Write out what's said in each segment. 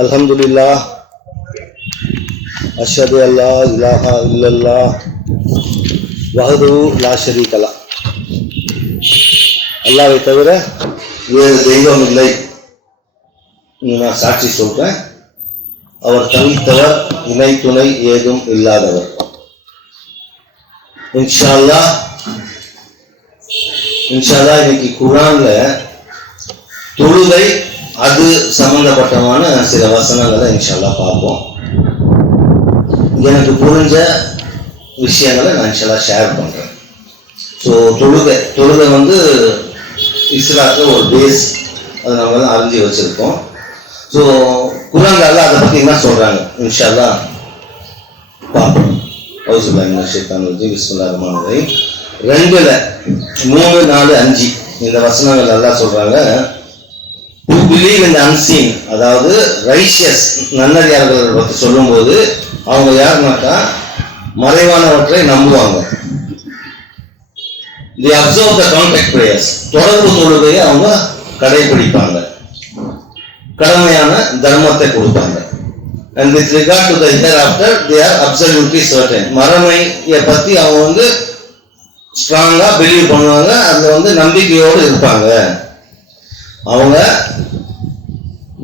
அல்ஹம்துலில்லாஹ் அஷ்ஹது அல்லா இலாஹா இல்லல்லாஹ் வஹ்தஹு லா ஷரீக லஹ். அல்லாஹ்வை தவிர வேறு தெய்வம் இல்லை, நான் சாட்சி சொல்றேன். அவர் தனித்தவர், இணை துணை ஏதும் இல்லாதவர். இன்ஷா அல்லாஹ் இன்னைக்கு குர்ஆன்ல தொழுகை அது சம்பந்தப்பட்டமான சில வசனங்களை இன்ஷா அல்லாஹ் பார்ப்போம். எனக்கு புரிஞ்ச விஷயங்களை நான் இன்ஷா அல்லாஹ் ஷேர் பண்றேன். ஸோ தொழுகை வந்து இஸ்லாத்துல ஒரு பேஸ், அதை நம்ம தான் அறிஞ்சு வச்சிருக்கோம். ஸோ குர்ஆன்ல அல்லாஹ் அதை பத்தி என்ன சொல்றாங்க இன்ஷா அல்லாஹ் பார்ப்போம். அவுஸுபில்லாஹி மினஷ் ஷைத்தானிர் ரஜீம். பிஸ்மில்லாஹிர் ரஹ்மானிர் ரஹீம். 2, 3, 4, 5 இந்த வசனங்கள் அல்லாஹ் சொல்றாங்க. who believe in the unseen, அதாவது ரைஷியஸ் நன்னடியார்கள் பற்றி சொல்லும்போது அவங்க யாருனாக்கா மறைவானவற்றை நம்புவாங்க. they observe the contact prayers, தொடர்பு தொழுகையை அவங்க கடைபிடிப்பாங்க, கடமையான தர்மத்தை கொடுப்பாங்க. and with regard to the hereafter they are absolutely certain, மறுமையை பத்தி அவங்க வந்து ஸ்ட்ராங்கா பிலீவ் பண்ணுவாங்க, அதுல வந்து நம்பிக்கையோடு இருப்பாங்க. அவங்க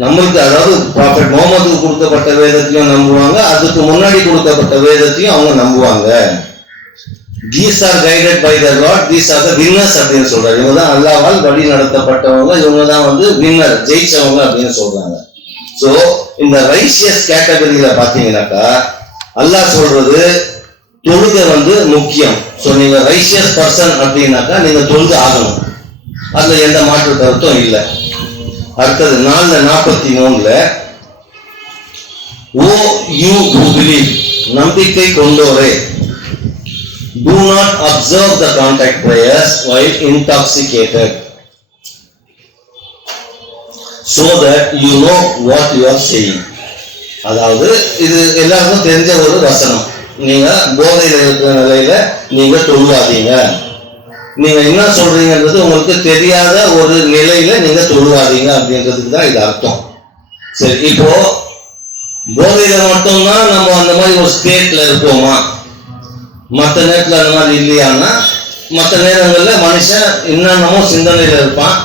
நம்மளுக்கு, அதாவது ப்ராஃபெட் முகமதுக்கு கொடுக்கப்பட்ட வேதத்தையும் நம்புவாங்க, அதுக்கு முன்னாடி கொடுக்கப்பட்ட வேதத்தையும் அவங்க நம்புவாங்க. these are guided by the Lord, these are the winners அப்படின்னு சொல்றாங்க. இவங்க தான் அல்லாஹ்வால் வழி நடத்தப்பட்டவங்க, இவங்க தான் வந்து வின்னர், ஜெயிச்சவங்க அப்படின்னு சொல்றாங்க. ஸோ இந்த ரைஷியஸ் கேட்டகரியில பாத்தீங்கன்னாக்கா அல்லாஹ் சொல்றது தொழுகை வந்து முக்கியம். ஸோ நீங்க ரைஷியஸ் பர்சன் அப்படின்னாக்கா நீங்க தொழுது ஆகணும், அதுல எந்த மாற்று கருத்தும் இல்லை. அடுத்தது 4:43 ஓ யூ ஹூ பிலீவ், நம்பிக்கை கொண்டோரே, do not observe the contact prayers while intoxicated so that you know what you are saying. அதாவது இது எல்லாருக்கும் தெரிஞ்ச ஒரு வசனம். நீங்க போதையில இருக்கிற நிலையில நீங்க தொழுவாதீங்க, நீங்க என்ன சொல்றீங்கன்றது உங்களுக்கு தெரியாத ஒரு நிலையில நீங்க தொழுவாதீங்க அப்படின்றதுக்கு தான் இது அர்த்தம். சரி, இப்போ போதையில மட்டும்தான் நம்ம அந்த மாதிரி ஒரு ஸ்டேட்ல இருப்போமா? மற்ற நேரத்துல அந்த மாதிரி இல்லையான்னா, மற்ற நேரங்கள்ல மனுஷன் என்னென்னமோ சிந்தனையில இருப்பான்,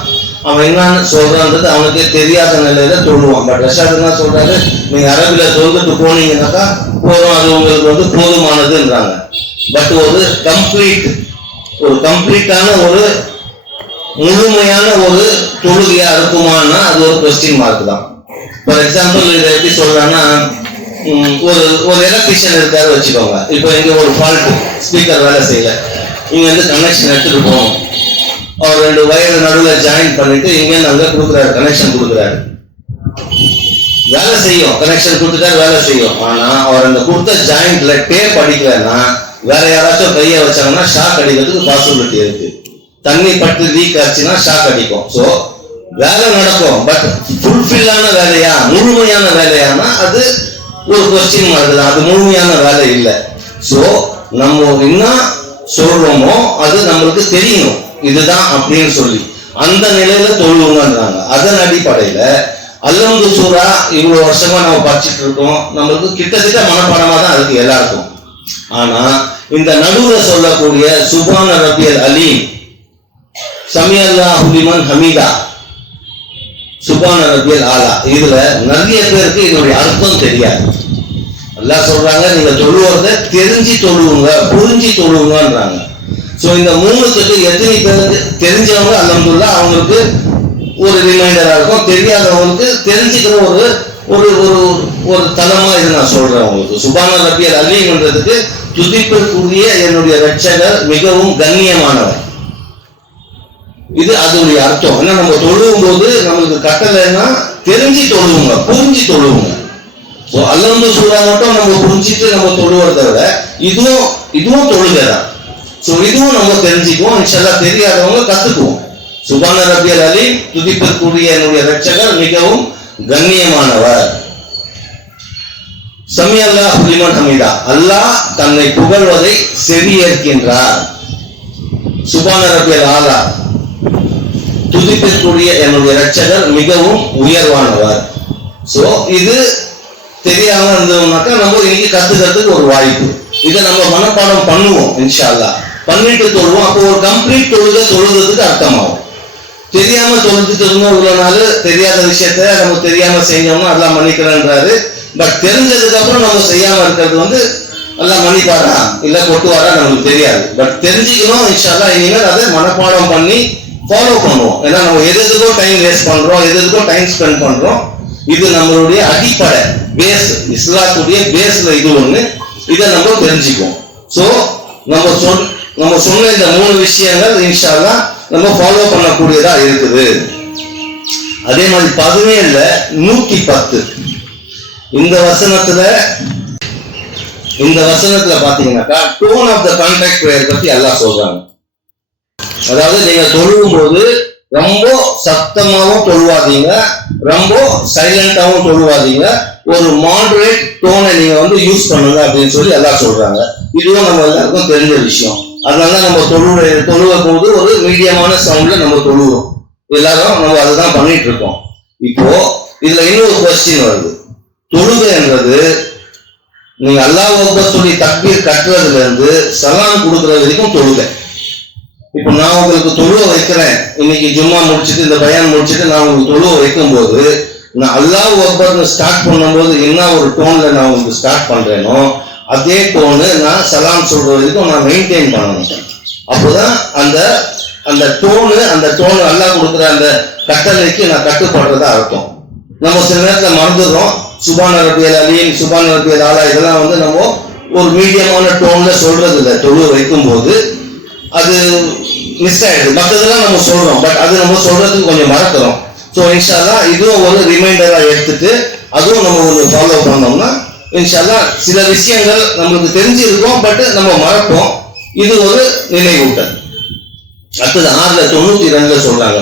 அவன் என்னன்னு சொல்றான்றது அவனுக்கு தெரியாத நிலையில தொழுவான். பட் ரஷாத் என்ன சொல்றாரு, நீங்க அரபில தொழுதுட்டு போனீங்கன்னாக்கா போதும், அது உங்களுக்கு வந்து போதுமானதுன்றாங்க. பட் ஒரு கம்ப்ளீட்டான ஒரு முழுமையான ஒரு தொழுகையா இருக்குமானா அது ஒரு கொஸ்டின் மார்க் தான். ஃபார் எக்ஸாம்பிள் இதை எப்படி சொல்றாங்கன்னா, ஒரு எலக்ட்ரிஷியன் இருக்காரு வச்சுக்கோங்க. இப்போ இங்க ஒரு ஃபால்ட், ஸ்பீக்கர் வேலை செய்யல, இங்க வந்து கனெக்ஷன் எடுத்துட்டு போகணும். அவர் 2 வயர் நடுவில் ஜாயின் பண்ணிட்டு இங்க அங்க கொடுக்குறாரு, கனெக்ஷன் கொடுக்குறாரு, வேலை செய்யும், கனெக்ஷன் கொடுத்துட்டாரு, வேலை செய்யும். ஆனா அவர் அந்த கொடுத்த ஜாயிண்ட்ல டேப் அடிக்கலன்னா வேற யாராச்சும் கையை வச்சாங்கன்னா ஷாக் அடிக்கிறதுக்கு பாசிபிலிட்டி இருக்கு. தண்ணி பட்டு லீக் ஆச்சுன்னா ஷாக் அடிக்கும். ஸோ வேலை நடக்கும், பட் ஃபுல்ஃபில்லான வேலையா, முழுமையான வேலையானா அது ஒரு கொஸ்டின் மார்க் தான், அது முழுமையான வேலை இல்லை. ஸோ நம்ம என்ன சொல்றோமோ அது நம்மளுக்கு தெரியணும், இதுதான் அப்படின்னு சொல்லி அந்த நிலையில தொழுவுங்கன்றாங்க. அதன் அடிப்படையில அல்ஹம்து சூரா இவ்வளவு வருஷமா நம்ம படிச்சுட்டு இருக்கோம், நம்மளுக்கு கிட்டத்தட்ட மனப்பாடமா தான் இருக்கு எல்லாருக்கும். ஆனா இந்த நடுவுல சொல்லக்கூடிய சுப்ஹான ரப்பியல் அலீம், சமிஅல்லாஹு லிமன் ஹமீதா, சுப்ஹான ரப்பியல் ஆலா, இதுல நிறைய பேருக்கு இதனுடைய அர்த்தம் தெரியாது. அல்லாஹ் சொல்றாங்க நீங்க தொழுவத தெரிஞ்சு தொழுவுங்க, புரிஞ்சு தொழுவுங்கன்றாங்க. ஸோ இந்த 3த்துக்கு எத்தனை பேருக்கு தெரிஞ்சவங்க அல்ஹம்துலில்லாஹ் அவங்களுக்கு ஒரு ரிமைண்டரா இருக்கும், தெரியாதவங்களுக்கு தெரிஞ்சுக்கிற ஒரு ஒரு ஒரு தலமா இது நான் சொல்றேன் உங்களுக்கு. சுப்ஹான ரப்பியல் அலீம்ன்றதுக்கு துதிப்பிற்குரிய என்னுடைய ரட்சகர் மிகவும் கண்ணியமானவர், இது அதனுடைய அர்த்தம். ஏன்னா நம்ம தொழுவும் போது நம்மளுக்கு கட்டளைன்னா தெரிஞ்சு தொழுவுங்க, புரிஞ்சு தொழுவுங்க. ஸோ அல்ஹம்து சூரா மட்டும் நம்ம புரிஞ்சிட்டு நம்ம தொழுவதை விட இதுவும் தொழுகைதான். ஸோ இதுவும் நம்ம தெரிஞ்சுக்குவோம், இன்ஷால்லாஹ் தெரியாதவங்க கத்துக்குவோம். சுப்ஹான ரப்பியல் அலீம், துதிப்பிற்குரிய என்னுடைய ரட்சகர் மிகவும் கண்ணியமானவர். சமிஅல்லாஹு லிமன் ஹமீதா, அல்லாஹ் தன்னை புகழ்வதை செவியேற்கின்றார். சுப்ஹான ரப்பியல் ஆலா, துதிப்பிற்குரிய என்னுடைய ரட்சகர் மிகவும் உயர்வானவர். ஸோ இது தெரியாம இருந்தோம்னாக்கா நம்ம இன்னைக்கு கத்துக்கிறதுக்கு ஒரு வாய்ப்பு. இதை நம்ம மனப்பாடம் பண்ணுவோம் இன்ஷா அல்லாஹ். பண்ணிட்டு தொழுவோம். அப்போ ஒரு கம்ப்ளீட் தொழுகிறதுக்கு அர்த்தமாகும். தெரியாம தொழுதுட்டு இருந்தோம் இவ்வளவு நாள், தெரியாத விஷயத்த நம்ம தெரியாம செஞ்சோம்னா எல்லாம் மன்னிக்கிறேன்றாரு. பட் தெரிஞ்சதுக்கு அப்புறம் நம்ம செய்யாம இருக்கிறது எல்லாம் மன்னிப்பாரா இல்ல கொட்டுவாரா நமக்கு தெரியாது. பட் தெரிஞ்சுக்கணும் இன்ஷா அல்லாஹ். இனிமேல் அதை மனப்பாடம் பண்ணி ஃபாலோ பண்ணுவோம். ஏன்னா நம்ம எதுக்கோ டைம் வேஸ்ட் பண்றோம், எதுக்கோ டைம் ஸ்பெண்ட் பண்றோம். இது நம்மளுடைய அடிப்படை பேஸ், இஸ்லாத்துடைய பேஸ்ல இது ஒண்ணு. இதை நம்ம தெரிஞ்சுக்குவோம். ஸோ நம்ம சொன்ன இந்த 3 விஷயங்கள் இன்ஷா அல்லாஹ் நம்ம ஃபாலோ பண்ணக்கூடியதா இருக்குது. அதே மாதிரி 17ல 110 இந்த வசனத்துல பாத்தீங்கன்னாக்கா tone of the contact prayer பத்தி எல்லாம் சொல்றாங்க. அதாவது நீங்க தொழுவும் போது ரொம்ப சத்தமாவும் தொழுவாதீங்க, ரொம்ப சைலண்டாவும் தொழுவாதீங்க, ஒரு மாடரேட் டோனை நீங்க யூஸ் பண்ணுங்க அப்படின்னு சொல்லி எல்லாம் சொல்றாங்க. இதுவும் நம்ம எல்லாருக்கும் தெரிஞ்ச விஷயம். அதனால நம்ம தொழுவ போது ஒரு மீடியமான சவுண்ட்ல நம்ம தொழுவோம். எல்லாரும் நம்ம அதுதான் பண்ணிட்டு இருக்கோம். இப்போ இதுல இன்னொரு கொஸ்டின் வருது. தொழுகைன்றது நீங்க அல்லாஹ் அக்பர் சொல்லி தக்பீர் கட்டுறதுல இருந்து சலாம் கொடுக்கறது வரைக்கும் தொழுகை. இப்போ நான் உங்களுக்கு தொழுவ வைக்கிறேன், இன்னைக்கு ஜும்மா முடிச்சுட்டு இந்த பயான் முடிச்சுட்டு நான் உங்களுக்கு தொழுவ வைக்கும் போது நான் அல்லாஹ் அக்பர்னு ஸ்டார்ட் பண்ணும்போது என்ன ஒரு டோன்ல நான் உங்களுக்கு ஸ்டார்ட் பண்றேனோ அதே டோனு நான் சலாம் சொல்ற வரைக்கும் நான் மெயின்டைன் பண்ணணும். அப்போதான் அந்த டோனு அல்லாஹ் கொடுக்குற அந்த கட்டளைக்கு நான் கட்டுப்படுறதா அர்த்தம். நம்ம சில நேரத்தில் மறந்துடுறோம். சுபான ரபியல் அலீம், சுபான ரபியல் ஆலா இதெல்லாம் நம்ம ஒரு மீடியமான டோன்ல சொல்றது இல்லை. தொழுவ வைக்கும் போது அது மிஸ் ஆயிடுது. மற்றதெல்லாம் நம்ம சொல்றோம், பட் அது நம்ம சொல்றதுக்கு கொஞ்சம் மறக்கிறோம். ஸோ இன்ஷா அல்லாஹ் இதுவும் ஒரு ரிமைண்டரா எடுத்துட்டு அதுவும் நம்ம ஒரு ஃபாலோ பண்ணோம்னா இன்ஷா அல்லாஹ் சில விஷயங்கள் நம்மளுக்கு தெரிஞ்சிருக்கும், பட் நம்ம மறப்போம். இது ஒரு நினைவூட்டல். அடுத்தது 692 சொல்றாங்க.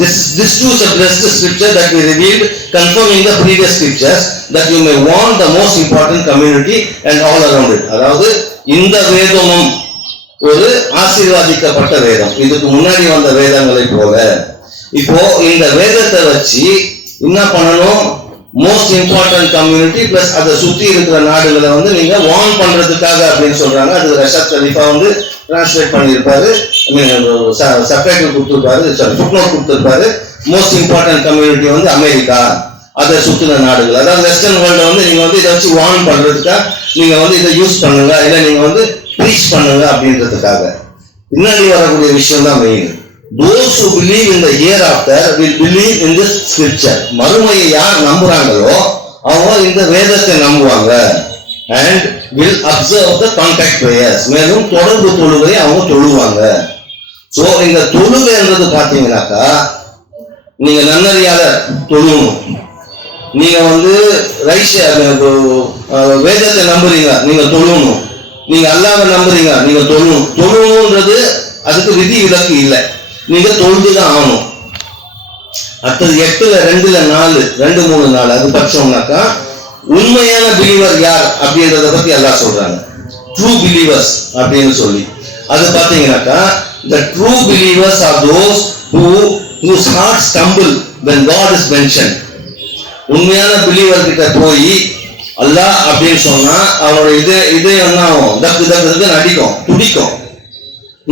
This too is a blessed scripture that we revealed, confirming the previous scriptures, that you may warn the most important community and all around it. அதாவது இந்த வேதமும் ஒரு ஆசீர்வாதிக்கப்பட்ட வேதம், இதுக்கு முன்னாடி வந்த வேதங்களை போல. இப்போ இந்த வேதத்தை வச்சு என்ன பண்ணணும்? மோஸ்ட் இம்பார்ட்டன்ட் கம்யூனிட்டி பிளஸ் அதை சுத்தி இருக்கிற நாடுகளை நீங்க வார்ன் பண்றதுக்காக அப்படின்னு சொல்றாங்க. அது ரஷத் கலீஃபா டிரான்ஸ்லேட் பண்ணியிருப்பாரு, சப்டைட்டில் கொடுத்துருப்பாரு, ஃபுட்நோட் கொடுத்துருப்பாரு. மோஸ்ட் இம்பார்ட்டன்ட் கம்யூனிட்டி அமெரிக்கா, அதை சுத்தின நாடுகள், அதாவது வெஸ்டர்ன் வேர்ல்ட நீங்க இதை வச்சு வார்ன் பண்றதுக்காக நீங்க இதை யூஸ் பண்ணுங்க, இல்லை நீங்க ப்ரீச் பண்ணுங்க அப்படின்றதுக்காக. பின்னாடி வரக்கூடிய விஷயம் தான் main. Those who believe in the hereafter will believe in this scripture. மறுமையை யார் நம்புறாங்களோ அவங்க இந்த வேதத்தை நம்புவாங்க. And will observe the contact prayers. மேலும் தொடர்பு தொழுகையை அவங்க தொழுவாங்க. சோ இந்த தொழுகைன்றது பாத்தீங்கன்னாக்கா நீங்க நன்னறியாளர் தொழுவணும், நீங்க வேதத்தை நம்புறீங்க நீங்க தொழுவணும், நீங்க அல்லாஹ்வை நம்புறீங்க நீங்க தொழுவணும்ன்றது அதுக்கு விதி விலக்கு இல்லை, நீங்க தொழுதுதான் ஆகணும். அடுத்தது 8ல 2ல 4 2 3 4 அது படிச்சோம்னாக்கா உண்மையான பிலீவர் யார் அப்படின்றத பத்தி எல்லாம் சொல்றாங்க. ட்ரூ பிலீவர்ஸ் அப்படின்னு சொல்லி அது பாத்தீங்கன்னாக்கா the true believers are those whose hearts stumble when God is mentioned. உண்மையான பிலீவர் கிட்ட போய் அல்லாஹ் அப்படின்னு சொன்னா அவரோட இதே என்ன ஆகும்? தக்கு அடிக்கும், துடிக்கும்.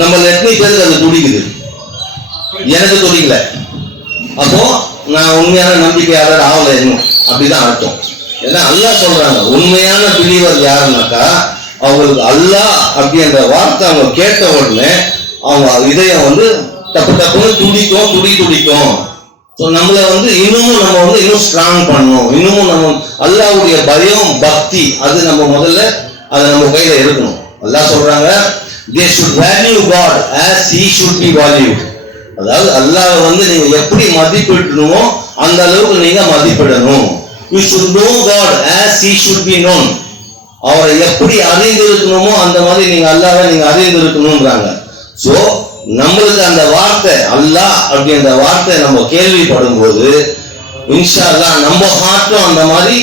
நம்ம எத்தனை பேருக்கு அது துடிக்குது? எனக்கு துடிக்கல. அப்போ நான் உண்மையான நம்பிக்கையாளர் ஆகல இன்னும், அப்படிதான் அர்த்தம். ஏன்னா அல்லாஹ் சொல்றாங்க உண்மையான பிலீவர் யாருன்னாக்கா அவங்களுக்கு அல்லாஹ் அப்படின்ற வார்த்தை அவங்க கேட்ட உடனே அவங்க இதயம் டப்புன்னு துடிக்கும். ஸோ நம்மளை இன்னமும் நம்ம இன்னும் ஸ்ட்ராங் பண்ணணும். இன்னமும் நம்ம அல்லாஹ்வுடைய பயம் பக்தி அது நம்ம முதல்ல அதை நம்ம கையில இருக்கணும். அல்லாஹ் சொல்றாங்க they should value God as he should be valued. அதாவது அல்லாஹ் நீங்க எப்படி மதிப்பிடணுமோ அந்த அளவுக்கு நீங்க மதிப்பிடணும். You should know God as he should be known. அவரை எப்படி அறிந்திருக்கணுமோ அந்த மாதிரி நீங்க அல்லாஹ்வை நீங்க அறிந்திருக்கணும்ன்றாங்க. சோ நம்மளுக்கு அந்த வார்த்தை அல்லாஹ் அப்படின்ற வார்த்தை நம்ம கேள்விப்படும் போது இன்ஷா அல்லாஹ் நம்ம ஹார்ட்டும் அந்த மாதிரி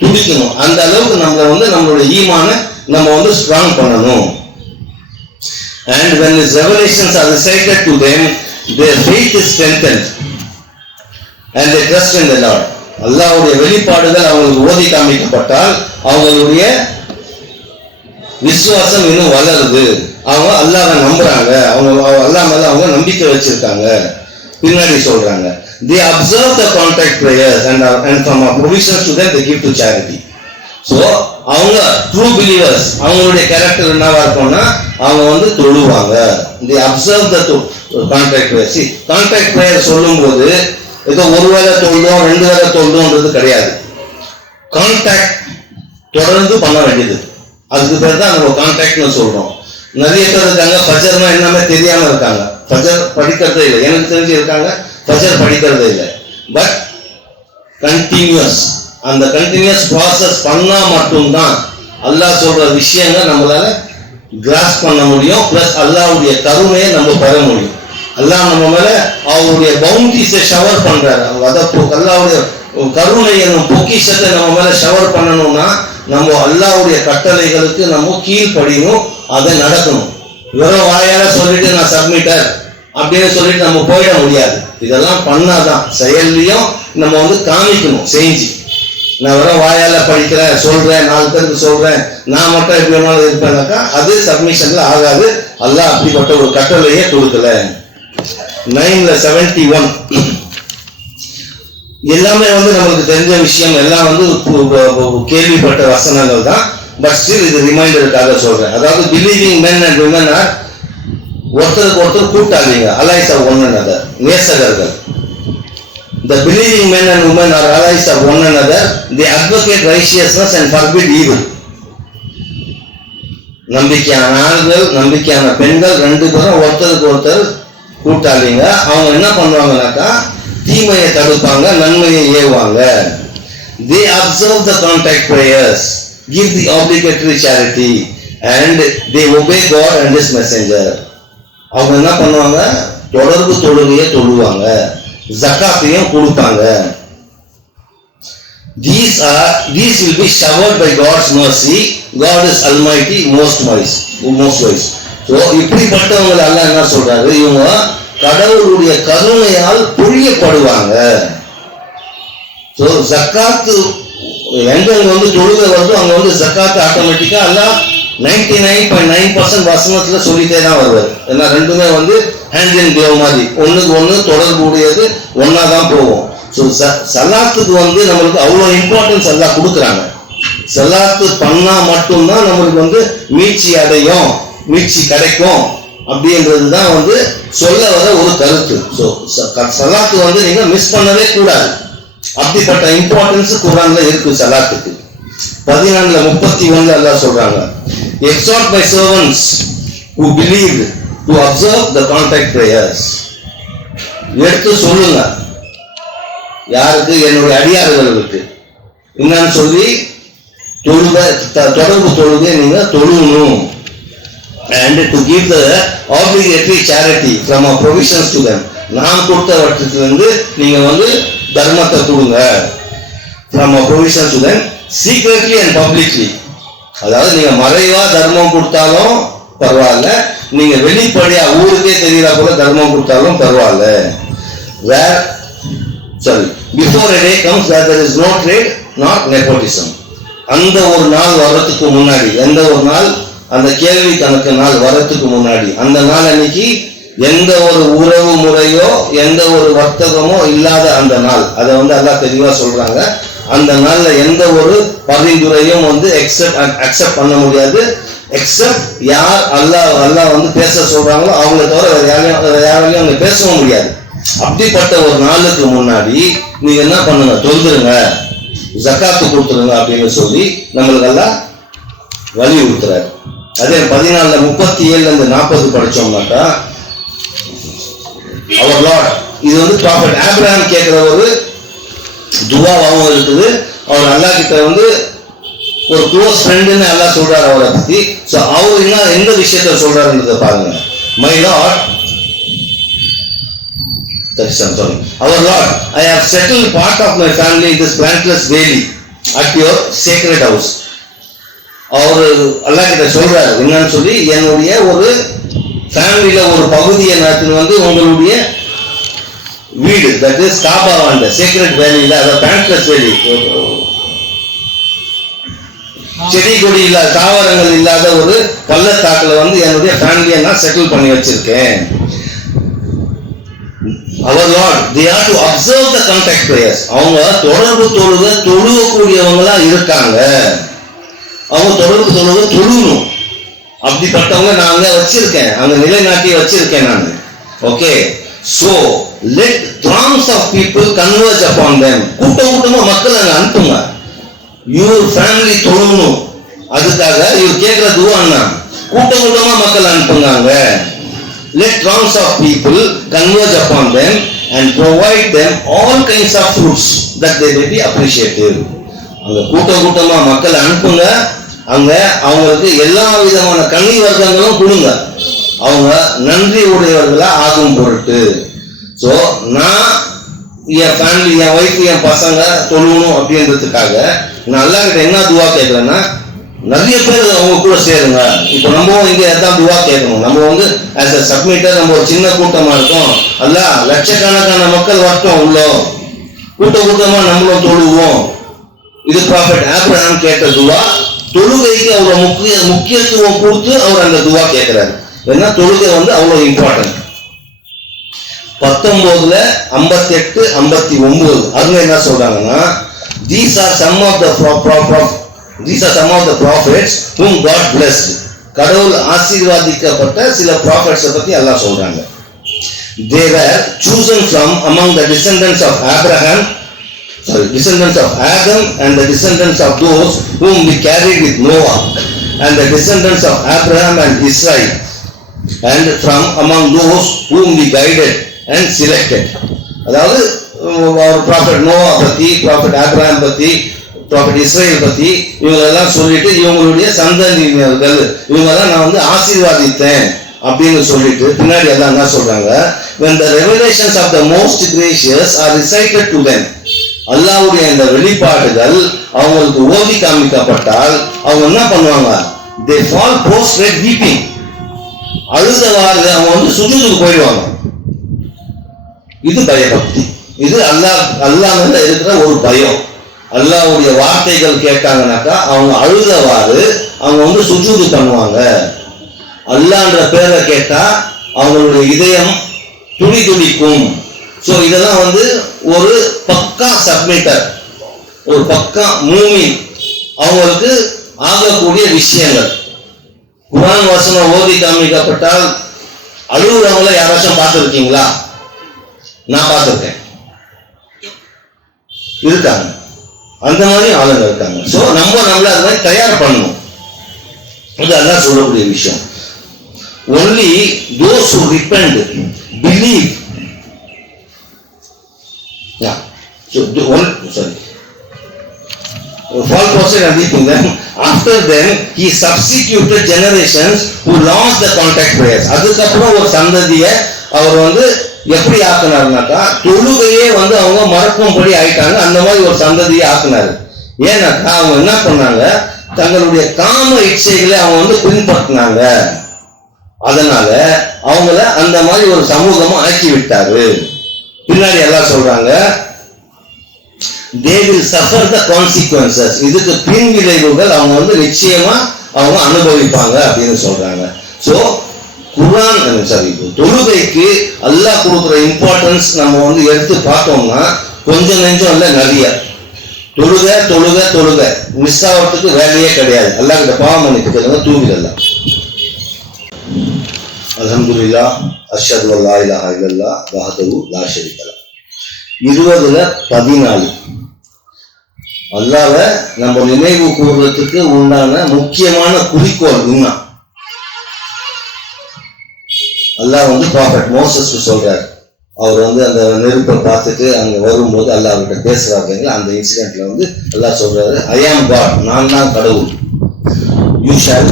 துடிக்கணும். அந்த அளவுக்கு நம்மள நம்மளுடைய ஈமான நம்ம ஸ்ட்ராங் பண்ணணும். And when his revelations are recited to them, their faith is strengthened. and they trust in the Lord. அல்லாஹ்வுடைய வெளிப்பாடுகள் அவங்களுக்கு ஓதி காமிக்கப்பட்டால் அவங்களுடைய விசுவாசம் இன்னும் வளருது. அவங்க அல்லாஹ்வை நம்புறாங்க, அவங்க அல்லாஹ் மேல அவங்க நம்பிக்கை வச்சிருக்காங்க. பின்னாடி சொல்றாங்க, they observe the contact prayers and from our provisions to them they give to charity. So அவங்க true believers, அவங்களுடைய கேரக்டர் என்னவா இருக்கும்னா அவங்க வந்து தொழுவாங்க. they observe the contact prayer. See, contact prayer சொல்லும்போது ஏதோ ஒரு வேளை தொழுதோம் 2 வேளை தொழுதோன்றது கிடையாது. கான்டாக்ட் தொடர்ந்து பண்ண வேண்டியது, அதுக்கு பேர் தான் நம்ம கான்டாக்ட்னு சொல்றோம். நிறைய பேர் இருக்காங்க ஃபஜர்னா என்னமே தெரியாம இருக்காங்க, ஃபஜர் படிக்கிறதே இல்லை. எனக்கு தெரிஞ்சு இருக்காங்க ஃபஜர் படிக்கிறதே இல்லை. பட் கண்டினியூஸ், அந்த கண்டினியூஸ் ப்ராசஸ் பண்ணா மட்டும்தான் அல்லாஹ் சொல்ற விஷயங்கள் நம்மளால கிராஸ் பண்ண முடியும். பிளஸ் அல்லாஹ்வுடைய கருணையை நம்ம பெற முடியும். அல்லாஹ் நம்ம மேல அவருடைய பவுண்டரிஸை ஷவர் பண்றாரு. அல்லாஹ்வுடைய கருணை என்னும் பொக்கிஷத்தை நம்ம மேல ஷவர் பண்ணணும்னா நம்ம அல்லாஹ்வுடைய கட்டளைகளுக்கு நம்ம கீழ்ப்படியணும், அதை நடக்கணும். வெறும் வாயால சொல்லிட்டு நான் சப்மிட்டர் அப்படின்னு சொல்லிட்டு நம்ம போயிட முடியாது. இதெல்லாம் பண்ணாதான் செயல்லையும் நம்ம வந்து காமிக்கணும் செஞ்சு. நான் வெறும் வாயால படிக்கிறேன், சொல்றேன், 4 பேருக்கு சொல்றேன், நான் மட்டும் எப்படி வேணாலும் இருப்பேனாக்கா அது சப்மிஷன்ல ஆகாது. அல்லாஹ் அப்படிப்பட்ட ஒரு கட்டளையே கொடுக்கல. 9:71 எல்லாமே வந்து நமக்கு தெரிஞ்ச விஷயம், எல்லாம் வந்து கேள்விப்பட்ட வசனங்கள் தான். பட் ஸ்டில் இது ரிமைண்டருக்காக சொல்றேன். அதாவது believing men and women are ஒருத்தருக்கு ஒருத்தர் கூட்டாளிங்க, allies of one another, நேசகர்கள். The believing men and women are allies of one another. They advocate righteousness and forbid evil. நம்பிக்கையான ஆண்கள் நம்பிக்கையான பெண்கள் 2 பேரும் ஒருத்தருக்கு ஒருத்தர் கூட்டாளிங்க. அவங்க என்ன பண்ணுவாங்கன்னாக்கா தீமையை தடுப்பாங்க, நன்மையை ஏவுவாங்க. They observe the contact prayers, give the obligatory charity and they obey God and His messenger. அவங்க என்ன பண்ணுவாங்க, தொடர்பு தொழுகையை தொழுவாங்க, ஜகாத்தையும் கொடுப்பாங்க. These will be showered by God's mercy. God is almighty, most wise. So இப்படிப்பட்டவங்க அல்லாஹ் என்ன சொல்றாரு, இவங்க கடவுளுடைய கருணையால் பொழியப்படுவாங்க. ஸோ ஜக்காத்து எங்க வந்து தொழுகை வருதோ அங்க வந்து ஜக்காத்து ஆட்டோமேட்டிக்கா எல்லாம் 99.9% வசனத்துல சொல்லிட்டே தான் வருவார். ஏன்னா ரெண்டுமே வந்து ஹேண்ட் இன் கிளவ் மாதிரி, ஒண்ணுக்கு ஒண்ணு தொடர்பு உடையது, ஒன்னாதான் போவோம். ஸோ சலாத்துக்கு வந்து நம்மளுக்கு அவ்வளோ இம்பார்ட்டன்ஸ் எல்லாம் கொடுக்குறாங்க. சலாத்து பண்ணா மட்டும்தான் நம்மளுக்கு வந்து மீட்சி அடையும், மீட்சி கிடைக்கும் அப்படின்றது தான் வந்து சொல்ல வர ஒரு கருத்து. ஸோ சலாத்து வந்து நீங்க மிஸ் பண்ணவே கூடாது. அப்படிப்பட்ட இம்பார்ட்டன்ஸ் குர்ஆன்ல இருக்கு சலாத்துக்கு. 14:31 அல்லாஹ் சொல்றாங்க, exhort my servants who believed to observe the contact prayers. எடுத்து சொல்லுங்க யாருக்கு, என்னுடைய அடியார்களுக்கு என்னன்னு சொல்லி தொடர்பு தொழுகை நீங்க தொழுணும். And to give the obligatory charity from our provisions to them. நாம் கொடுத்தவற்றிலிருந்து நீங்க வந்து தர்மத்தை கொடுங்க. From our provisions to them secretly and publicly. அதாவது நீங்க மறைவா தர்மம் கொடுத்தாலும் பரவாயில்ல, நீங்க வெளிப்படையா ஊருக்கே தெரியற போல தர்மம் கொடுத்தாலும் பரவாயில்ல. Where before a day comes where there is no trade, not nepotism. அந்த ஒரு நாள் வரத்துக்கு முன்னாடி, எந்த ஒரு நாள், அந்த கேள்வி கணக்கு நாள் வரத்துக்கு முன்னாடி, அந்த நாள் அன்னைக்கு எந்த ஒரு உறவு முறையோ எந்த ஒரு வர்த்தகமோ இல்லாத அந்த நாள், அதை வந்து அல்லாஹ் தெளிவா சொல்றாங்க. அந்த நாள்ல எந்த ஒரு பரிந்துரையும் வந்து அக்செப்ட் பண்ண முடியாது. எக்ஸப்ட் யார் அல்லாஹ் வந்து பேச சொல்றாங்களோ அவங்கள தவிர வேற யாராலையும் அவங்க பேசவும் முடியாது. அப்படிப்பட்ட ஒரு நாளுக்கு முன்னாடி நீங்க என்ன பண்ணுங்க, தொழுதுருங்க, ஜக்காத்து கொடுத்துருங்க அப்படின்னு சொல்லி நம்மளுக்கு எல்லாம் வலியுறுத்துறாரு. அதே 14:37-40 படிச்சோம்னாக்கா, அவர் லார்ட், இது வந்து ப்ராஃபட் ஆபிரகாம் கேட்கிற ஒரு துவாவாகவும் இருக்குது. அவர் அல்லாஹ் கிட்ட வந்து ஒரு க்ளோஸ் ஃப்ரெண்டுன்னு அல்லாஹ் சொல்றாரு அவரை பத்தி. ஸோ அவர் என்ன எந்த விஷயத்த சொல்றாருன்றத பாருங்க. My Lord, our Lord, I have settled part of my family in this plantless valley at your sacred house. அவர் அல்லாஹ் கிட்ட சொல்றாரு என்னன்னு சொல்லி, என்னுடைய ஒரு ஃபேமிலியில ஒரு பகுதியை நான் வந்து உங்களுடைய வீடு, தட் இஸ் காபாவாண்ட சீக்ரெட் வேலியில, அதாவது பேண்ட்லெஸ் வேலி, செடி கொடி இல்லாத தாவரங்கள் இல்லாத ஒரு பள்ளத்தாக்குல வந்து என்னுடைய ஃபேமிலியை நான் செட்டில் பண்ணி வச்சிருக்கேன். Our Lord, they are to observe the contact prayers. அவங்க தொடர்பு தொழுவக்கூடியவங்களா இருக்காங்க. அவங்க தொடர்பு தொழுகணும். அப்படிப்பட்டவங்க நான் அங்க வச்சிருக்கேன், அங்க நிலைநாட்டி வச்சிருக்கேன் நான். Okay, so let throngs of people converge upon them. கூட்டமா மக்கள் அங்க அனுப்புங்க. your family தொழுகணும். அதுக்காக இவர் கேட்கிற துஆன்னா கூட்டமா மக்கள் அனுப்புங்க. Let throngs of people converge upon them and provide them all kinds of fruits that they may be appreciative. அங்க கூட்டமா மக்கள் அனுப்புங்க. அங்க அவங்களுக்கு எல்லா விதமான கனி வர்க்கங்களும் கொடுங்க, அவங்க நன்றி உடையவர்களா ஆகும் பொருட்டு. ஸோ நான் என் ஃபேமிலி, என் ஒய்ஃப், என் பசங்க தொழுகணும் அப்படின்றதுக்காக நான் அல்லாஹ் கிட்ட என்ன துவா கேட்கிறேன்னா, நிறைய பேர் அவங்க கூட சேருங்க. இப்போ நம்ம இங்க எதான் துவா கேட்கணும், நம்ம வந்து ஆஸ் அ சப்மிட்டர் நம்ம ஒரு சின்ன கூட்டமா இருக்கோம், அல்லாஹ் லட்சக்கணக்கான மக்கள் வரட்டும், உள்ள கூட்டமா நம்மளும் தொழுவோம். இது ப்ராஃபெட் ஆபிரகாம் கேட்ட துவா. தொழுகைக்கு அவ்வளவு முக்கியத்துவம் கொடுத்து அவர் அந்த துவா கேட்கிறாரு. ஏன்னா தொழுகை வந்து அவ்வளவு இம்பார்ட்டன்ட். 19:58-59 அங்க என்ன சொல்றாங்கன்னா, these are some of the prophets whom God blessed. கடவுள் ஆசீர்வாதிக்கப்பட்ட சில prophets பத்தி அல்லாஹ் சொல்றாங்க. They were chosen from among the descendants of Adam and the descendants of those whom we carried with Noah and the descendants of Abraham and Israel, and from among those whom we guided and selected. அதாவது ஒரு prophet Noah பத்தி, prophet Abraham பத்தி, prophet Israel பத்தி இவங்களெல்லாம் சொல்லிட்டு இவங்களுடைய சந்ததியினர்கள் இவங்கெல்லாம் நான் வந்து ஆசீர்வாதித்தேன் அப்படின்னு சொல்லிட்டு பின்னாடி எல்லாம் என்ன சொல்றாங்க, when the revelations of the most gracious are recited to them. அல்லாஹ்வுடைய இந்த வெளிப்பாடுகள் அவங்களுக்கு ஓதி காமிக்கப்பட்டால் அவங்க என்ன பண்ணுவாங்க, they fall prostrate weeping. அழுதவாறு அவங்க வந்து சுஜூதுக்கு போயிடுவாங்க. இது பயபக்தி. இது அல்லாஹ் இருக்கிற ஒரு பயம். அல்லாஹ்வுடைய வார்த்தைகள் கேட்டாங்கன்னாக்கா அவங்க அழுதவாறு அவங்க வந்து சுஜூது பண்ணுவாங்க. அல்லாஹ்ன்ற பேரை கேட்டா அவங்களுடைய இதயம் துடிக்கும். ஸோ இதெல்லாம் வந்து ஒரு பக்கா சப்மிட்டர், ஒரு பக்கா மூமின் அவங்களுக்கு ஆகக்கூடிய விஷயங்கள். குர்ஆன் வசனம் ஓதி காமிக்கப்பட்டால் அழுகுறவங்கள யாராச்சும் பார்த்துருக்கீங்களா? நான் பார்த்துருக்கேன், இருக்காங்க, அந்த மாதிரி ஆளுங்க இருக்காங்க. ஸோ நம்மள அது மாதிரி தயார் பண்ணணும். இது அல்லாஹ் சொல்லக்கூடிய விஷயம். only those who repent, believe, fall prostrate and weeping them. After them he substituted generations who lost the contact prayers. அதுக்கப்புறம் ஒரு சந்ததியை அவர் வந்து எப்படி ஆக்குனாருனாக்கா, தொழுகையே வந்து அவங்க மறக்கும்படி ஆயிட்டாங்க. அந்த மாதிரி ஒரு சந்ததியை ஆக்குனாரு. ஏன்னாக்கா அவங்க என்ன பண்ணாங்க, தங்களுடைய காம இச்சைகளை அவங்க வந்து பின்பற்றினாங்க. அதனால அவங்கள அந்த மாதிரி ஒரு சமூகமா ஆக்கி விட்டாரு. பின்னாடி எல்லாம் சொல்றாங்க, they will suffer the consequences. இதுக்கு பின் விளைவுகள் அவங்க வந்து நிச்சயமா அவங்க அனுபவிப்பாங்க அப்படின்னு சொல்றாங்க. ஸோ குர்ஆன் தொழுகைக்கு அல்லாஹ் கொடுக்குற இம்பார்ட்டன்ஸ் நம்ம வந்து எடுத்து பார்த்தோம்னா கொஞ்சம் நெஞ்சம் இல்லை, நிறைய. தொழுக மிஸ் ஆகிறதுக்கு வேலையே கிடையாது. அல்லாஹ் கிட்ட பாவம் பண்ணிட்டு கேளுங்க, தூங்கிடலாம். அல்ஹம்துலில்லாஹ், அஷ்ஹது அல்லா இலாஹ இல்லல்லாஹ் வஹ்தஹு லா ஷரீக லஹ். 20:14 அல்லாஹ்வை நம்ம நினைவு கூறுறதுக்கு உண்டான முக்கியமான குறிக்கோள் என்ன? அல்லாஹ் வந்து ப்ராஃபெட் மோசஸ்க்கு சொல்றாரு. அவர் வந்து அந்த நெருப்பை பார்த்துட்டு அங்க வரும்போது அல்லாஹ் அவர்கிட்ட பேசுறாரு. அந்த இன்சிடென்ட்ல வந்து அல்லாஹ் சொல்றாரு, ஐ ஆம் காட், நான் தான் கடவுள். You shawl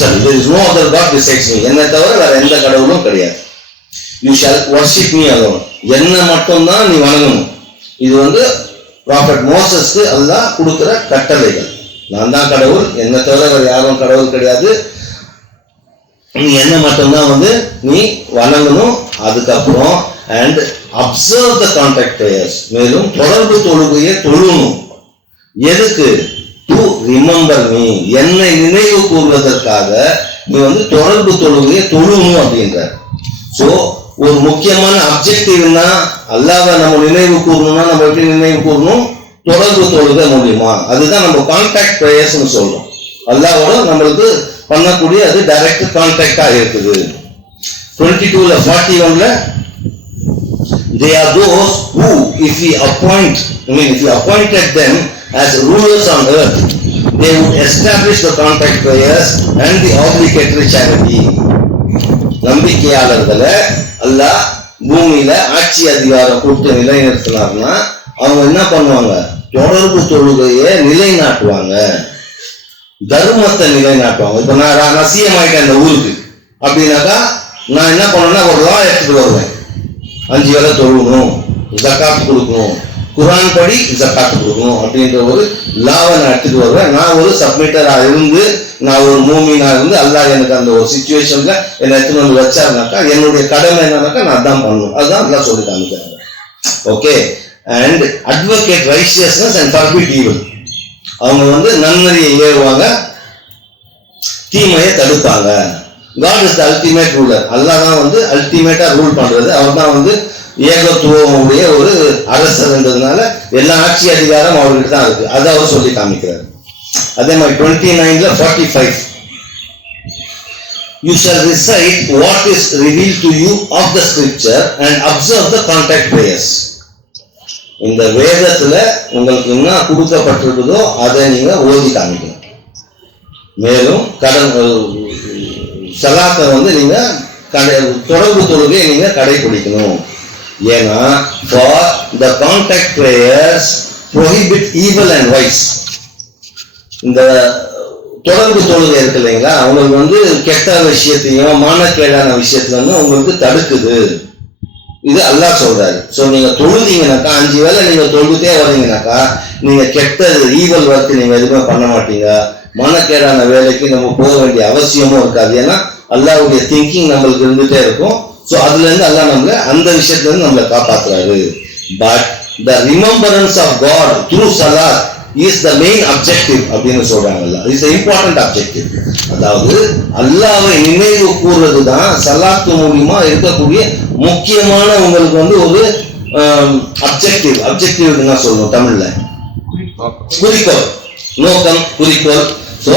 there is no other god besides me. என்னை தவிர வேற எந்த கடவுளும் கிடையாது. You shawl worship me alone. என்ன மட்டும்தான் நீ வணங்கணும். இது வந்து ப்ராஃபெட் மோசஸ்க்கு அல்லாஹ் கொடுக்கிற கட்டளைகள். நான் தான் கடவுள், என்னை தவிர வேற யாரும் கடவுள் கிடையாது, நீ என்ன மட்டும்தான் வந்து நீ வணங்கணும். அதுக்கப்புறம் and observe the contact prayers. மேலும் தொடர்பு தொழுகையை தொழணும். எதுக்கு? டு ரிமெம்பர் மீ, என்னை நினைவு கூறுவதற்காக நீ வந்து தொடர்பு தொழுகையை தொழணும் அப்படின்றார். ஸோ ஒரு முக்கியமான அப்ஜெக்டிவ்னா அல்லாஹ்வை நம்ம நினைவு கூறணும்னா நம்ம எப்படி நினைவு கூறணும்? தொடர்பு தொழுகை மூலியமா. அதுதான் நம்ம கான்டாக்ட் பிரேயர்ஸ்னு சொல்றோம். அல்லாஹ்வோட நம்மளுக்கு பண்ணக்கூடிய அது டைரக்ட் கான்டாக்டா இருக்குது. 22ல 41ல they are those who if we appointed them as rulers on earth, they would establish the contact prayers and the obligatory charity. நம்பிக்கையாளர்களை அல்லாஹ் பூமியில ஆட்சி அதிகாரம் கொடுத்து நிலைநிறுத்தினார்னா அவங்க என்ன பண்ணுவாங்க? தொடர்பு தொழுகையை நிலைநாட்டுவாங்க, தர்மத்தை நிலைநாட்டுவாங்க. இப்ப நான் சிஎம் ஆயிட்டேன் இந்த ஊருக்கு அப்படின்னாக்கா நான் என்ன பண்ணுவேன்னா ஒரு லா எடுத்துட்டு வருவேன். 5 வேளை தொழுகணும், ஜக்காத் கொடுக்கணும், குரான் படி ஜக்காத் கொடுக்கணும் அப்படின்ற ஒரு லாவை நான் எடுத்துட்டு வருவேன். நான் ஒரு சப்மிட்டரா இருந்து, நான் ஒரு மூமினா இருந்து அல்லாஹ் எனக்கு அந்த ஒரு சிச்சுவேஷன்ல என்னை எடுத்துட்டு வந்து வச்சாருனாக்கா என்னுடைய கடமை என்னன்னாக்கா நான் தான் பண்ணணும். அதுதான் எல்லாம் சொல்லி காமிக்கிறாங்க. Okay. And advocate righteousness and forbid evil. அவங்க வந்து நன்மையை ஏறுவாங்க, தீமையை தடுப்பாங்க. God is the ultimate ruler. அல்லாஹ் தான் வந்து அல்டிமேட்டா ரூல் பண்றது. அவர் தான் வந்து ஏகத்துவமுடைய ஒரு அரசர்ன்றதுனால எல்லா ஆட்சி அதிகாரம் அவர்கிட்ட தான் இருக்கு. அதை அவர் சொல்லி காமிக்கிறார். அதே மாதிரி 29ல 45 you shall recite what is revealed to you of the scripture and observe the contact prayers. இந்த வேதத்துல உங்களுக்கு என்ன கொடுக்கப்பட்டிருக்குதோ அதை நீங்க ஓதி காமிக்கணும். மேலும் சலாத்தை வந்து நீங்க தொடர்பு தொழுகையை நீங்க கடைபிடிக்கணும். ஏன்னா for the contact prayers prohibit evil and vice. இந்த தொடர்பு தொழுகை இருக்கு இல்லைங்களா, உங்களுக்கு வந்து கெட்ட விஷயத்தையும் மானக்கேடான விஷயத்துல வந்து உங்களுக்கு தடுக்குது. இது அல்லாஹ் சொல்றாரு. ஸோ நீங்க தொழுதீங்கன்னாக்கா 5 வேளை நீங்க தொழுதே வரீங்கன்னாக்கா நீங்க கெட்ட ஈவல் ஒர்க் நீங்க எதுவுமே பண்ண மாட்டீங்க. மனக்கேடான வேலைக்கு நம்ம போக வேண்டிய அவசியமும் இருக்காது. ஏன்னா அல்லாஹ்வுடைய திங்கிங் நம்மளுக்கு இருந்துட்டே இருக்கும். ஸோ அதுல இருந்து அல்லாஹ் நம்மள அந்த விஷயத்துல இருந்து நம்மளை காப்பாத்துறாரு. But the remembrance of God through சலாத் இஸ் த மெயின் அப்ஜெக்டிவ் அப்படின்னு சொல்றாங்கல்ல, இஸ் த இம்பார்ட்டன்ட் அப்ஜெக்டிவ். அதாவது அல்லாஹ்வை நினைவு கூறுறது தான் சலாத்து மூலியமா இருக்கக்கூடிய முக்கியமான உங்களுக்கு வந்து ஒரு அப்ஜெக்டிவ் என்ன சொல்லணும் தமிழ்ல? குறிக்கோள், நோக்கம், குறிக்கோள். ஸோ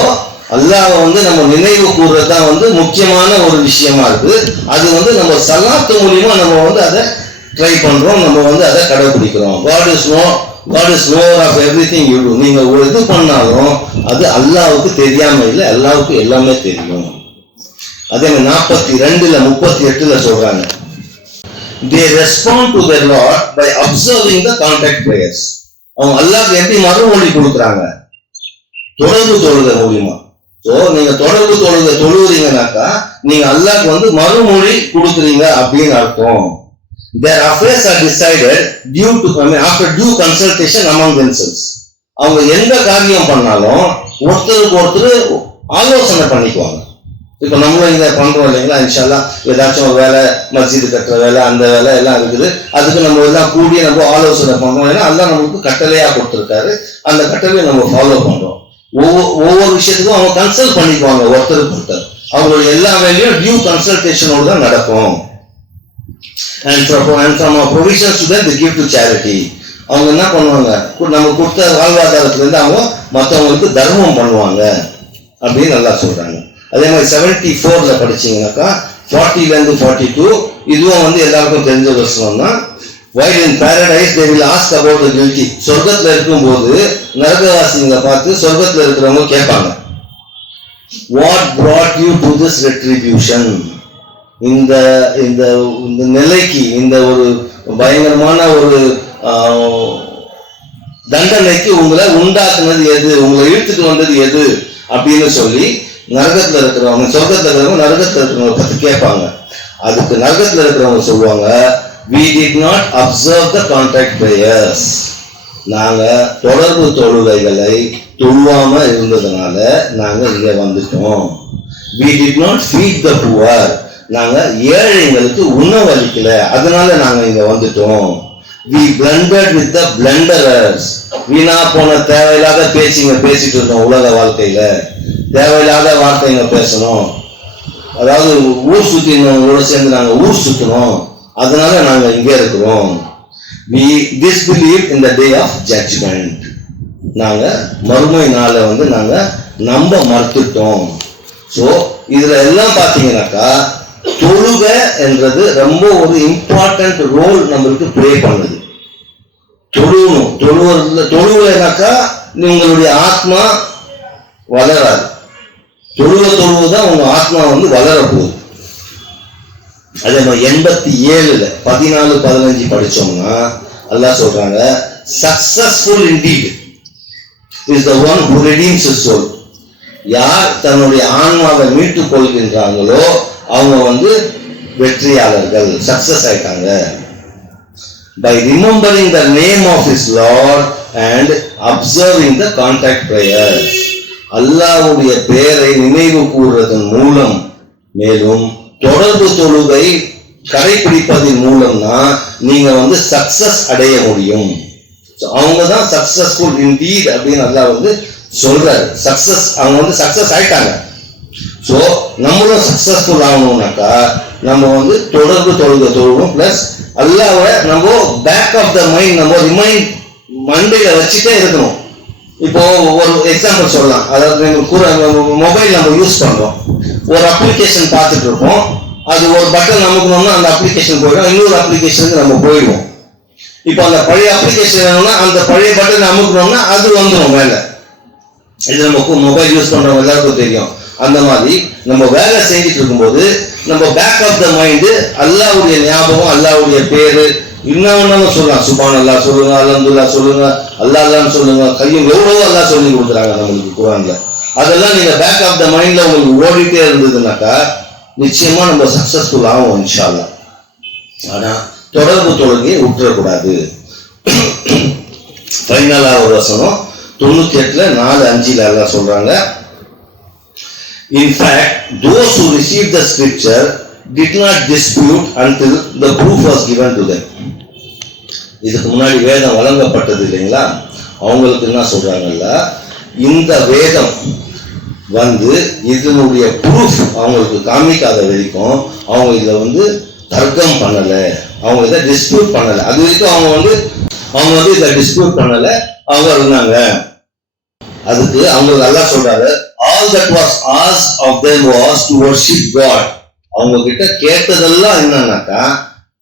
அல்லாஹ்வை வந்து நம்ம நினைவு கூறுறது தான் வந்து முக்கியமான ஒரு விஷயமா இருக்கு. அது வந்து நம்ம சலாத்து மூலியமா நம்ம வந்து அதை ட்ரை பண்றோம், நம்ம வந்து அதை கடைபிடிக்கிறோம். God is knower of everything you do. நீங்க ஒரு இது பண்ணாலும் அது அல்லாஹ்வுக்கு தெரியாம இல்லை, அல்லாஹ்வுக்கு எல்லாமே தெரியும். அதே மாதிரி 42ல 38ல சொல்றாங்க, they respond to their Lord by observing the contact prayers. அவங்க அல்லாஹ்க்கு எப்படி மறுமொழி கொடுக்குறாங்க? தொடர்பு தொழுகை மூலியமா. ஸோ நீங்க தொடர்பு தொழுகை தொழுகிறீங்கன்னாக்கா நீங்க அல்லாஹ்க்கு வந்து மறுமொழி கொடுக்குறீங்க அப்படின்னு அர்த்தம். Their affairs are decided after due consultation among themselves. அவங்க எந்த காரியம் பண்ணாலும் ஒருத்தருக்கு ஒருத்தர் ஆலோசனை பண்ணிக்குவாங்க. இப்ப நம்மளும் இங்க பண்றோம் இல்லைங்களா, இன்ஷால்லா ஏதாச்சும் ஒரு வேலை, மஸ்ஜிது கட்டுற வேலை, அந்த வேலை எல்லாம் இருக்குது. அதுக்கு நம்ம எல்லாம் கூடிய நம்ம ஆலோசனை பண்றோம். ஏன்னா அல்லாஹ் நம்மளுக்கு கட்டளையா கொடுத்திருக்காரு, அந்த கட்டளையை நம்ம ஃபாலோ பண்றோம். ஒவ்வொரு விஷயத்துக்கும் அவங்க கன்சல்ட் பண்ணிக்குவாங்க ஒருத்தருக்கு ஒருத்தர். அவங்களுடைய எல்லா வேலையும் டியூ கன்சல்டேஷனோடு தான் நடக்கும். And from our provisions to them they give to charity. அவங்க என்ன பண்ணுவாங்க? நம்ம கொடுத்த வாழ்வாதாரத்துல இருந்து அவங்க மற்றவங்களுக்கு தர்மம் பண்ணுவாங்க அப்படின்னு நல்லா சொல்றாங்க. அதே மாதிரி 74ல படிச்சீங்கன்னாக்கா 40ல இருந்து 42 இதுவும் வந்து எல்லாருக்கும் தெரிஞ்ச வசனம் தான். While in paradise they will ask about the guilty. சொர்க்கத்துல இருக்கும்போது நரகவாசிகளை பார்த்து சொர்க்கத்துல இருக்கிறவங்க கேட்பாங்க, what brought you to this retribution? இந்த இந்த நிலைக்கு, இந்த ஒரு பயங்கரமான ஒரு தண்டனைக்கு உங்களை உண்டாக்குனது எது, உங்களை இழுத்துட்டு வந்தது எது அப்படின்னு சொல்லி நரகத்துல இருக்கிறவங்க, சொர்க்கத்துல இருக்கிறவங்க நரகத்துல இருக்கிறவங்க பத்தி கேட்பாங்க. அதுக்கு நரகத்துல இருக்கிறவங்க சொல்லுவாங்க, we did not observe the contact prayers. நாங்க தொடர்பு தொழுகைகளை தொழுவாம இருந்ததுனால நாங்க இங்க வந்துட்டோம். We did not feed the poor. நாங்க ஏழைங்களுக்கு உணவு அளிக்கல, அதனால நாங்க இங்க வந்துட்டோம். We blended with the blunderers. வீணா போன தேவையில்லாத பேசிட்டு இருந்தோம். உலக வாழ்க்கையில தேவையில்லாத வார்த்தைங்க பேசணும், அதாவது ஊர் சுத்தினவங்களோட சேர்ந்து நாங்க ஊர் சுத்தணும், அதனால நாங்க இங்க இருக்கிறோம். We disbelieved in the day of judgment. நாங்க மறுமை நாளை வந்து நாங்க நம்ப மறுத்துட்டோம். ஸோ இதுல எல்லாம் பாத்தீங்கன்னாக்கா தொழுக என்றது ரொம்ப ஒரு இம்பார்ட்டன்ட் ரோல் நம்மளுக்கு பிளே பண்ணுது. தொழுகணும், தொழுவலைனாக்கா உங்களுடைய ஆத்மா வளராது. தொழுவதான் உங்க ஆத்மா வந்து வளர போகுது. அதே மாதிரி 87 14-15 படிச்சோம்னா அல்லாஹ் சொல்றாங்க, successful indeed is the one who redeems his soul. யார் தன்னுடைய ஆன்மாவை மீட்டுக் கொள்கின்றாங்களோ அவங்க வந்து வெற்றியாளர்கள், சக்சஸ் ஆயிட்டாங்க. By remembering the name of his Lord and observing the contact prayers. அல்லாஹ்வுடைய பெயரை நினைவு கூறுவதன் மூலம், மேலும் தொடர்பு தொழுகை கடைபிடிப்பதன் மூலம்னா நீங்க வந்து சக்சஸ் அடைய முடியும். அவங்க தான் சக்சஸ்ஃபுல் இன்டீட் அப்படின்னு அல்லாஹ் வந்து சொல்றாரு. சக்சஸ், அவங்க வந்து சக்சஸ் ஆயிட்டாங்க. ஸோ நம்மளும் சக்சஸ்ஃபுல் ஆகணும்னாக்கா நம்ம வந்து தொடர்பு தொழுகணும். பிளஸ் அல்லாஹ்வை நம்ம பேக் ஆஃப் த மைண்ட், நம்ம ரிமைண்ட் மண்டையில வச்சுட்டே இருக்கணும். இப்போ ஒரு எக்ஸாம்பிள் சொல்லலாம். அதாவது மொபைல் நம்ம யூஸ் பண்றோம், ஒரு அப்ளிகேஷன் பார்த்துட்டு இருப்போம், அது ஒரு பட்டன் அமுக்கணும்னா அந்த அப்ளிகேஷன் போயிடும், இன்னொரு அப்ளிகேஷனுக்கு நம்ம போயிடுவோம். இப்போ அந்த பழைய அப்ளிகேஷன் வேணும்னா அந்த பழைய பட்டன் அமுக்கணும்னா அது வந்துடும் மேல. இது நம்ம மொபைல் யூஸ் பண்றவங்க எல்லாருக்கும் தெரியும். அந்த மாதிரி நம்ம வேலை செஞ்சுட்டு இருக்கும்போது நம்ம பேக் ஆஃப் த மைண்டு அல்லாஹ்வுடைய ஞாபகம், அல்லாஹ்வுடைய பேரு, இன்னும் சொல்லலாம். சுபான் அல்லாஹ் சொல்லுங்க, அல்ஹம்துலில்லாஹ் சொல்லுங்க, அல்லாஹ் அல்லாஹ்னு சொல்லுங்க. கையும் எவ்வளவோ அல்லாஹ் சொல்லி கொடுக்குறாங்க நம்மளுக்கு குர்ஆன்ல. அதெல்லாம் நீங்க பேக் ஆஃப் த மைண்ட்ல உங்களுக்கு ஓடிட்டே இருந்ததுனாக்கா நிச்சயமா நம்ம சக்சஸ்ஃபுல் ஆகும் இன்ஷா அல்லாஹ். ஆனா தொடர்பு தொழுகையை விட்டுறக்கூடாது. ஃபைனலா ஒரு வசனம் 98:4-5 அல்லாஹ் சொல்றாங்க, in fact those who received the scripture did not dispute until the proof was given to them. இதுக்கு முன்னாடி வேதம் வழங்கப்பட்டது இல்லைங்களா, அவங்களுக்கு என்ன சொல்றாங்கல்ல, இந்த வேதம் வந்து இதனுடைய ப்ரூஃப் அவங்களுக்கு காமிக்காத வரைக்கும் அவங்க இதை வந்து தர்க்கம் பண்ணல, அவங்க இதை டிஸ்பியூட் பண்ணல. அது வரைக்கும் அவங்க வந்து இதை டிஸ்பியூட் பண்ணல, அவங்க இருந்தாங்க. அதுக்கு அவங்களுக்கு அல்லாஹ் சொல்றாரு, all that was asked of them was to worship God. அவங்க கிட்ட கேட்டதெல்லாம் என்னன்னாக்கா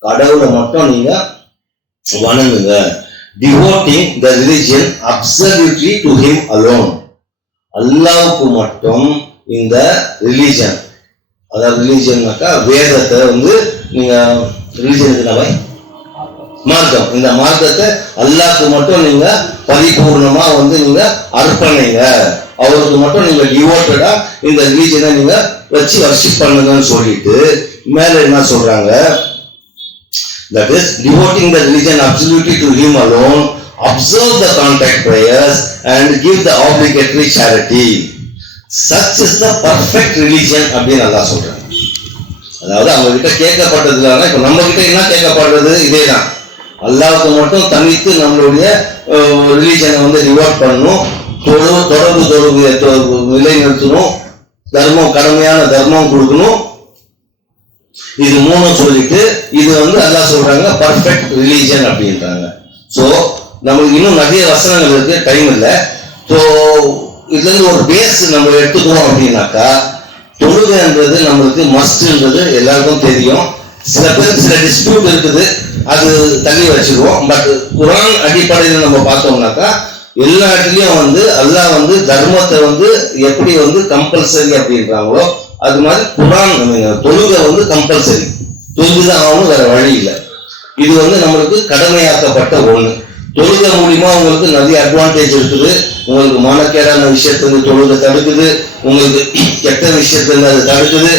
கடவுளை மட்டும் நீங்க வணங்குங்க, devoting the religion absolutely to him alone. அல்லாஹ்வுக்கு மட்டும் இந்த ரிலிஜன், அதாவது ரிலிஜன்னாக்கா வேதத்தை வந்து நீங்க ரிலிஜனுக்கு மார்க்கம், இந்த மார்க்கத்தை அல்லாஹ்க்கு மட்டும் நீங்க பரிபூர்ணமா வந்து நீங்க அர்ப்பணிங்க, அவருக்கு மட்டும் நீங்க டிவோட்டடா இந்த ரிலிஜனை நீங்க வச்சு வர்ஷிப் பண்ணுங்கன்னு சொல்லிட்டு மேல என்ன சொல்றாங்க, that is devoting the religion absolutely to him alone, observe the contact prayers and give the obligatory charity, such is the perfect religion அப்படின்னு அல்லாஹ் சொல்றாங்க. அதாவது அவங்க கிட்ட கேட்கப்பட்டதுல இப்ப நம்ம கிட்ட என்ன கேட்கப்படுறது இதே தான். அல்லாஹ்வுக்கு மட்டும் தனித்து நம்மளுடைய ரிலீஜனை வந்து டிவோட் பண்ணணும், தொடர்பு நிலைநிறுத்தணும், தர்மம் கடமையான தர்மம் கொடுக்கணும். இது மூணும் சொல்லிட்டு இது வந்து அல்லாஹ் சொல்றாங்க பர்ஃபெக்ட் ரிலீஜன் அப்படின்றாங்க. ஸோ நம்மளுக்கு இன்னும் நிறைய வசனங்கள் இருக்கு, டைம் இல்லை. ஸோ இதுல இருந்து ஒரு பேஸ் நம்ம எடுத்துக்கிறோம் அப்படின்னாக்கா தொழுகைன்றது நம்மளுக்கு மஸ்ட்ன்றது எல்லாருக்கும் தெரியும். சில பேருக்கு சில டிஸ்பியூட் இருக்குது, அது தள்ளி வச்சிருவோம். பட் குர்ஆன் அடிப்படையில் நம்ம பார்த்தோம்னாக்கா எல்லா இடத்துலயும் வந்து அல்லாஹ் வந்து தர்மத்தை வந்து எப்படி வந்து கம்பல்சரி அப்படின்றாங்களோ அது மாதிரி குர்ஆன் தொழுகை வந்து கம்பல்சரி, தொழுதுதான் ஆகணும், வேற வழி இல்லை. இது வந்து நம்மளுக்கு கடமையாக்கப்பட்ட ஒண்ணு. தொழுகை மூலியமா உங்களுக்கு நிறைய அட்வான்டேஜ் இருக்குது. உங்களுக்கு மானக்கேடான விஷயத்துல தொழுகை தடுக்குது, உங்களுக்கு கெட்ட விஷயத்துல அது தடுக்குது.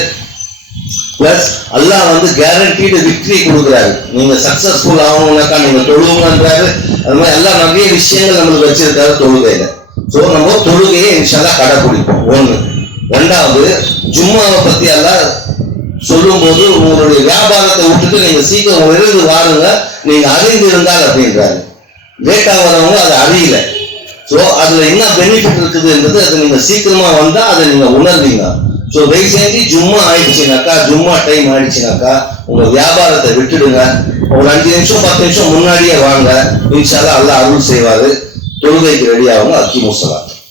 பிளஸ் அல்லாஹ் வந்து கேரண்டீடு விக்டரி கொடுக்குறாரு. நீங்க சக்சஸ்ஃபுல் ஆகணும்னாக்கா நீங்க தொழுவுங்கன்றாரு. அது மாதிரி எல்லாம் நிறைய விஷயங்கள் நம்மளுக்கு வச்சிருக்காரு தொழுகையில. ஸோ நம்ம தொழுகையை இன்ஷா அல்லாஹ் கடைபிடிப்போம். ஒண்ணு. ரெண்டாவது, ஜும்மாவை பத்தி எல்லாம் சொல்லும்போது உங்களுடைய வியாபாரத்தை விட்டுட்டு நீங்க சீக்கிரம் எழுந்து வாருங்க, நீங்க அறிந்து இருந்தால் அப்படின்றாரு. லேட்டா வரவங்க அதை அறியல. ஸோ அதுல என்ன பெனிஃபிட் இருக்குதுன்றது அதை நீங்க சீக்கிரமா வந்தா அதை நீங்க உணர்வீங்க. ஸோ தயவுசெய்து ஜும்மா ஆயிடுச்சுனாக்கா, ஜும்மா டைம் ஆயிடுச்சுனாக்கா உங்க வியாபாரத்தை விட்டுடுங்க. ஒரு 5 நிமிஷம் 10 நிமிஷம் முன்னாடியே வாங்க. இன்ஷா அல்லாஹ் அருள் செய்வாரு. தொழுகைக்கு ரெடி ஆகும். அக்கி முஸ்ஸலாம்.